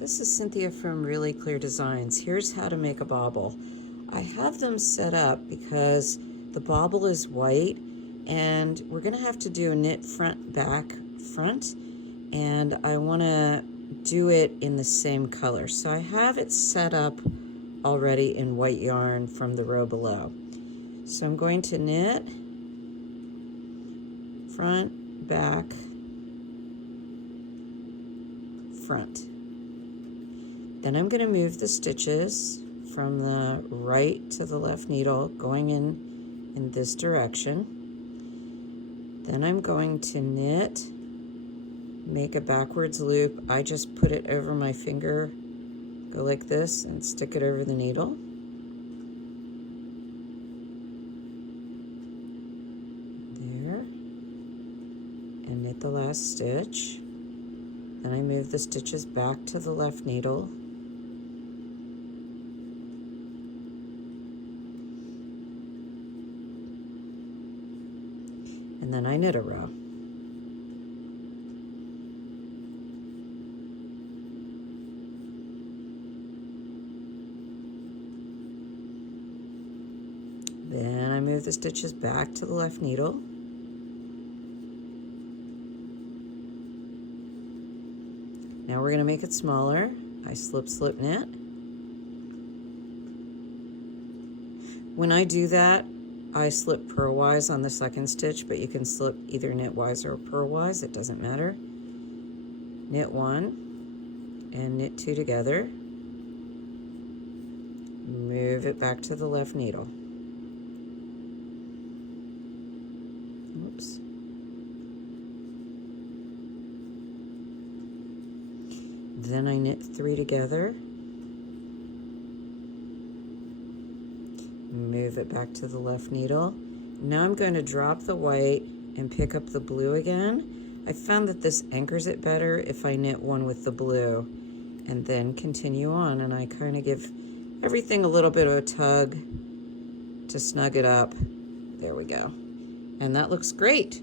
This is Cynthia from Really Clear Designs. Here's how to make a bobble. I have them set up because the bobble is white and we're going to have to do a knit front back front, and I want to do it in the same color. So I have it set up already in white yarn from the row below. So I'm going to knit front, back, front. Then I'm going to move the stitches from the right to the left needle, going in this direction. Then I'm going to knit, make a backwards loop. I just put it over my finger, go like this, and stick it over the needle. There. And knit the last stitch. Then I move the stitches back to the left needle. And then I knit a row. Then I move the stitches back to the left needle. Now we're going to make it smaller. I slip, knit. When I do that, I slip purlwise on the second stitch, but you can slip either knitwise or purlwise, it doesn't matter. Knit one and knit two together. Move it back to the left needle. Oops. Then I knit three together. Move it back to the left needle. Now I'm going to drop the white and pick up the blue again. I found that this anchors it better if I knit one with the blue and then continue on, and I kind of give everything a little bit of a tug to snug it up. There we go. And that looks great.